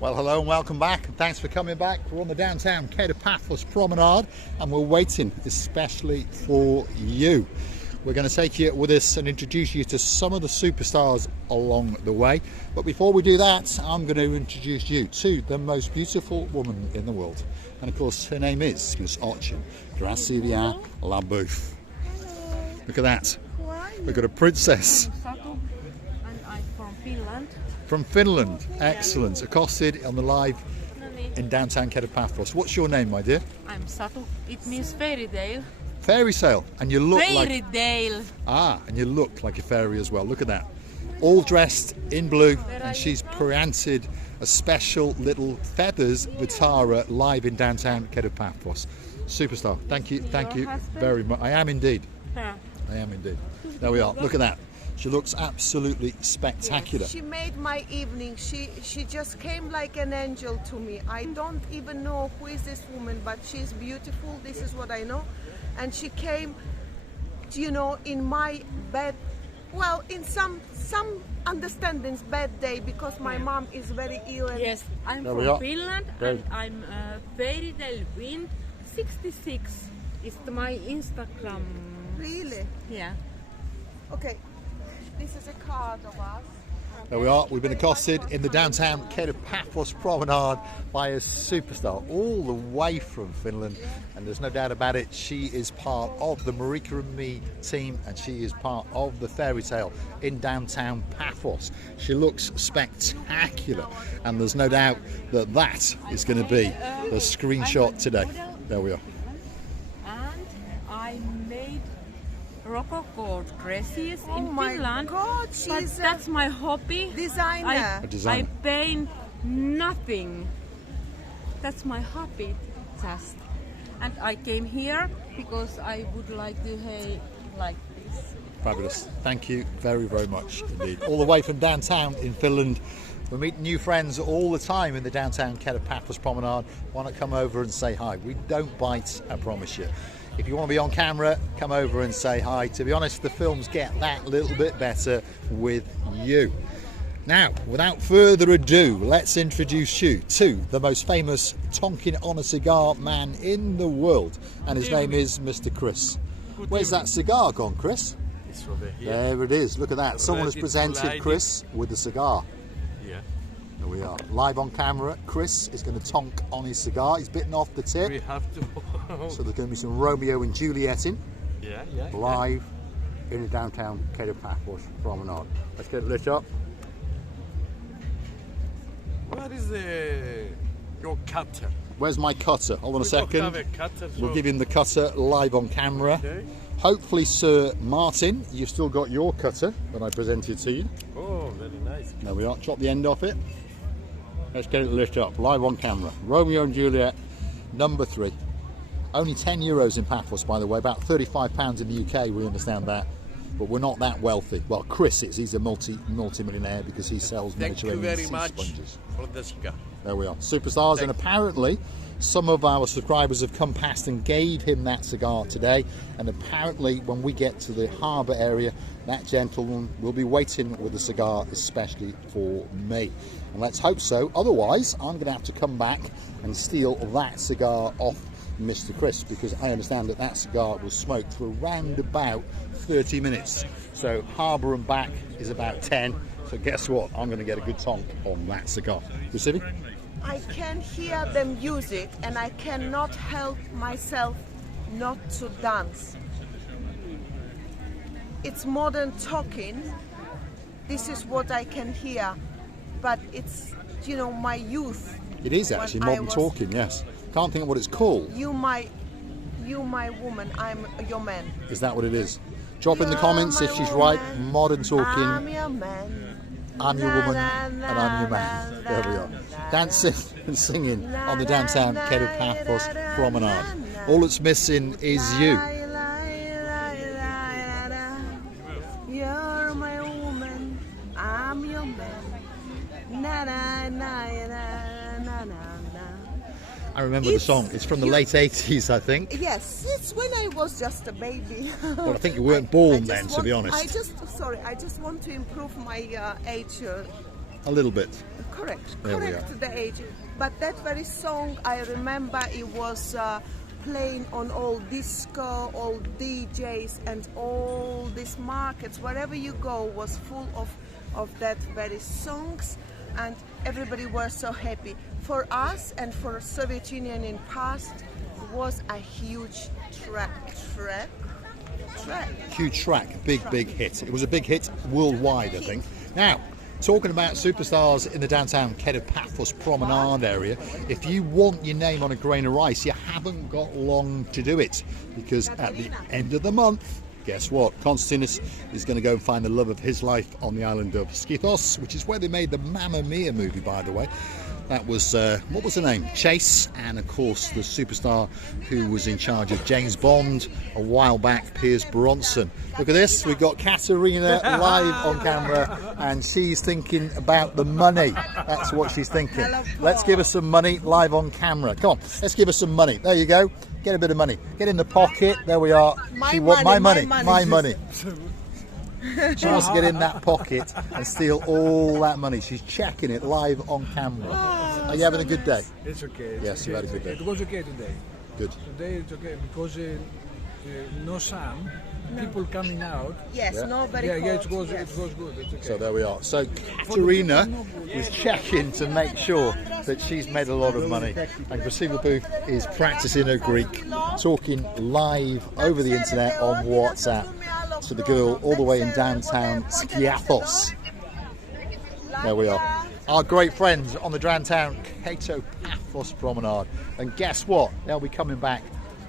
Well, hello and welcome back, and thanks for coming back. We're on the downtown Paphos Promenade and we're waiting especially for you. We're going to take you with us and introduce you to some of the superstars along the way. But before we do that, I'm going to introduce you to the most beautiful woman in the world. And of course, her name is Miss Ochin Krasivia Labouf. Look at that. We've got a princess. And I'm from Finland. From Finland, excellent. Accosted on the live in downtown Paphos. What's your name, my dear? I'm Satu. It means fairy tale. Fairy tale, and you look Fairy tale. and you look like a fairy as well. Look at that, all dressed in blue, and she's planted a special little feathers vitara live in downtown Paphos. Superstar. Thank you very much. I am indeed. Yeah. I am indeed. There we are. Look at that. She looks absolutely spectacular. Yes, she made my evening. She just came like an angel to me. I don't even know who is this woman, but she's beautiful. This is what I know. And she came, you know, in my bed. Well, in some understandings, bad day, because my mom is very ill. And Yes, I'm from Finland, and I'm fairy tale wind 66 is my Instagram. Really? Yeah. Okay. This is a card of us. There we are. We've been accosted in the downtown Paphos Promenade by a superstar all the way from Finland, and there's no doubt about it, she is part of the Marika and me team, and she is part of the fairy tale in downtown Paphos. She looks spectacular, and there's no doubt that that is going to be the screenshot today. There we are. And I made rococo dresses in my Finland. God, but she's that's my hobby. designer. A designer. I paint nothing. That's my hobby, just. And I came here because I would like to have like this. Fabulous. Thank you very, very much indeed. All the way from downtown in Finland. We meet new friends all the time in the downtown Paphos Promenade. Why not come over and say hi? We don't bite, I promise you. If you want to be on camera, come over and say hi. To be honest, the films get that little bit better with you. Now, without further ado, let's introduce you to the most famous Tonkin on a cigar man in the world. And his name is Mr. Chris. Where's that cigar gone, Chris? It's over here. There it is. Look at that. Someone has Ready to presented light Chris with a cigar. Yeah. There we are. Live on camera, Chris is going to tonk on his cigar. He's bitten off the tip. We have to. So there's going to be some Romeo and Juliet in. Yeah. Live in the downtown Paphos Promenade. Let's get it lit up. Where is your cutter? Where's my cutter? Hold on a We don't second. have a cutter, We'll so- give him the cutter live on camera. Okay. Hopefully, Sir Martin, you've still got your cutter that I presented to you. Oh, very nice. There we are. Chop the end off it. Let's get it lit up live on camera. Romeo and Juliet, number 3. Only €10 in Paphos, by the way. About £35 in the UK. We understand that, but we're not that wealthy. Well, Chris is. He's a multi-millionaire because he sells Thank you Mediterranean very sea much sponges. for the cigar. There we are. Superstars, and apparently some of our subscribers have come past and gave him that cigar today, and apparently when we get to the harbour area, that gentleman will be waiting with a cigar especially for me. And let's hope so. Otherwise, I'm going to have to come back and steal that cigar off Mr. Chris, because I understand that cigar was smoked for around about 30 minutes. So harbour and back is about 10. So guess what? I'm going to get a good tonk on that cigar. Recibi? I can hear them use it, and I cannot help myself not to dance. It's modern talking. This is what I can hear, but it's, you know, my youth. It is actually When I modern was- talking, yes. Can't think of what it's called. You my woman, I'm your man. Is that what it is? Drop in the You're comments my if she's right. woman. Modern talking. I'm your man. I'm your woman Na, and na, I'm your man. na, There we are. na, Dancing and singing on the downtown na, Paphos na, na, Promenade. na. All that's missing is you. You're my woman, I'm your man. Na, na, na, na, na, na, na. I remember the song. It's from the late 80s, I think. Yes, it's when I was just a baby. Well, I think you weren't born then, to be honest. I just want to improve my age a little bit. Correct, There we correct the age. But that very song, I remember it was playing on all disco, all DJs, and all these markets. Wherever you go was full of that very songs, and everybody was so happy. For us and for Soviet Union in past, was a huge track. Huge track, big hit. It was a big hit worldwide, I think. Now, talking about superstars in the downtown Paphos Promenade area, if you want your name on a grain of rice, you haven't got long to do it, because at the end of the month, guess what? Konstantinos is going to go and find the love of his life on the island of Skiathos, which is where they made the Mamma Mia movie, by the way. That was, what was her name? Chase, and of course the superstar who was in charge of James Bond a while back, Pierce Bronson. Look at this, we've got Katerina live on camera, and she's thinking about the money. That's what she's thinking. Let's give her some money live on camera. Come on, let's give her some money. There you go. Get a bit of money. Get in the pocket. There we are. My money. She wants to get in that pocket and steal all that money. She's checking it live on camera. Are you having a good day? It's okay. Yes, you had a good day. It was okay today. Good. Today it's okay because no sun, people coming out. Yes, not very Yeah, it cold. was good. It's okay. So there we are. So Katerina was checking to make sure that she's made a lot of money, and Gracila Booth is practicing her Greek, talking live over the internet on WhatsApp to the girl all the way in downtown Skiathos. There we are. Our great friends on the downtown Paphos Promenade. And guess what? They'll be coming back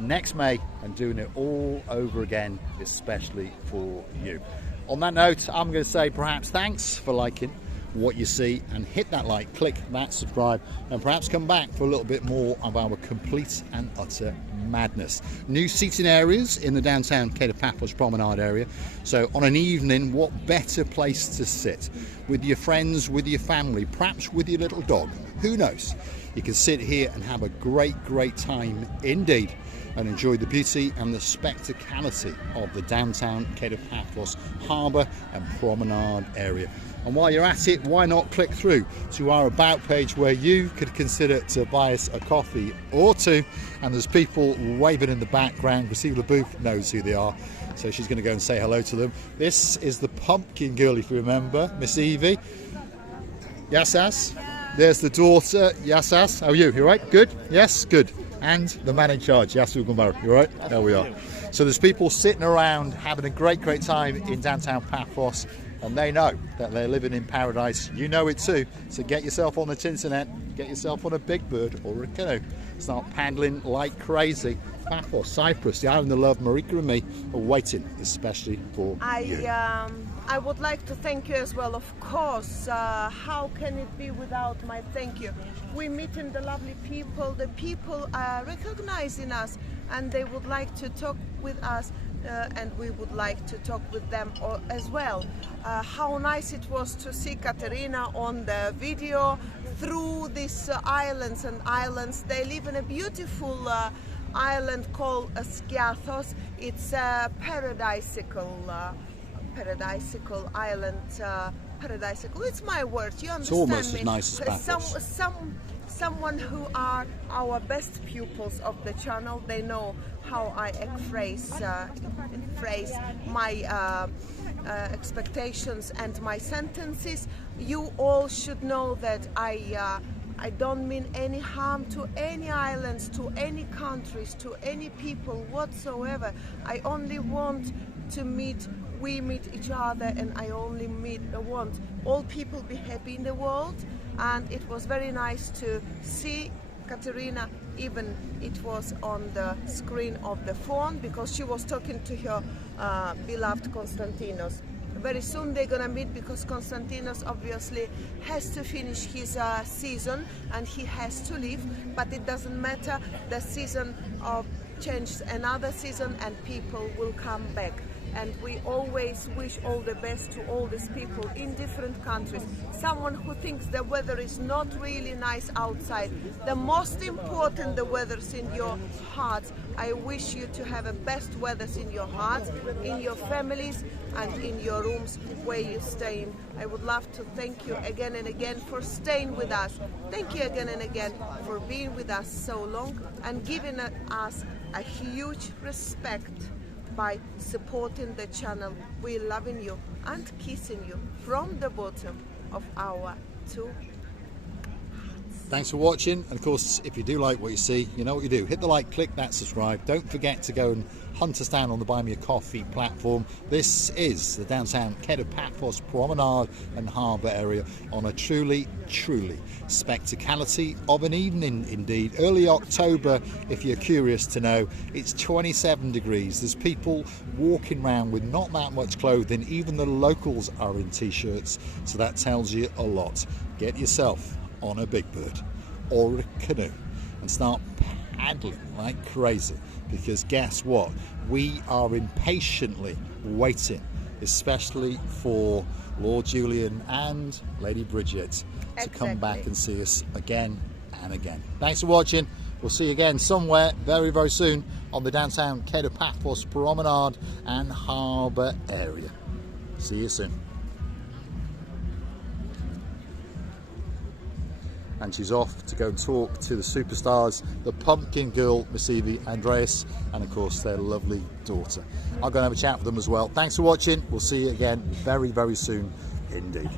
next May and doing it all over again, especially for you. On that note, I'm going to say perhaps thanks for liking what you see, and hit that like, click that subscribe, and perhaps come back for a little bit more of our complete and utter madness. New seating areas in the downtown Paphos Promenade area, so on an evening, what better place to sit with your friends, with your family, perhaps with your little dog, who knows. You can sit here and have a great time indeed, and enjoy the beauty and the spectacality of the downtown Paphos Harbour and Promenade area. And while you're at it, why not click through to our About page, where you could consider to buy us a coffee or two. And there's people waving in the background. Gracila Booth knows who they are, so she's going to go and say hello to them. This is the pumpkin girl, if you remember, Miss Evie. Yassas. There's the daughter, Yassas. How are you? You all right? Good? Yes? Good. And the man in charge, Yasu Gumbar. You all right? There we are. So there's people sitting around having a great time in downtown Paphos, and they know that they're living in paradise. You know it too. So get yourself on the internet, get yourself on a big bird or a canoe. Start paddling like crazy. Paphos, Cyprus, the island of love. Marika and me are waiting, especially for you. I would like to thank you as well, of course. How can it be without my thank you? We're meeting the lovely people. The people are recognizing us, and they would like to talk with us, and we would like to talk with them as well. How nice it was to see Katerina on the video through these islands and islands. They live in a beautiful island called Skiathos. It's a paradisical island. Paradisical. It's my word. You understand? It's almost me? as nice as Paphos. Someone who are our best pupils of the channel. They know how I phrase my expectations and my sentences. You all should know that I don't mean any harm to any islands, to any countries, to any people whatsoever. I only want to we meet each other, and I only want all people be happy in the world. And it was very nice to see Katerina, even it was on the screen of the phone, because she was talking to her beloved Konstantinos. Very soon they're gonna meet, because Konstantinos obviously has to finish his season and he has to leave, but it doesn't matter. The season of changes another season and people will come back. and we always wish all the best to all these people in different countries. Someone who thinks the weather is not really nice outside, the most important, the weather's in your hearts. I wish you to have the best weathers in your hearts, in your families, and in your rooms where you stay in. I would love to thank you again and again for staying with us. Thank you again and again for being with us so long and giving us a huge respect by supporting the channel. We're loving you and kissing you from the bottom of our two. Thanks for watching, and of course, if you do like what you see, you know what you do. Hit the like, click that subscribe. Don't forget to go and hunt us down on the Buy Me a Coffee platform. This is the downtown Paphos Promenade and Harbour area on a truly spectacality of an evening indeed. Early October, if you're curious to know. It's 27 degrees. There's people walking around with not that much clothing. Even the locals are in t-shirts, so that tells you a lot. Get yourself on a big bird or a canoe and start paddling like crazy, because guess what, we are impatiently waiting, especially for Lord Julian and Lady Bridget to come back and see us again and again. Thanks for watching. We'll see you again somewhere very soon on the downtown Paphos Promenade and Harbour area. See you soon. And she's off to go and talk to the superstars, the Pumpkin Girl, Miss Evie, Andreas, and of course their lovely daughter. I'll go and have a chat with them as well. Thanks for watching. We'll see you again very soon indeed.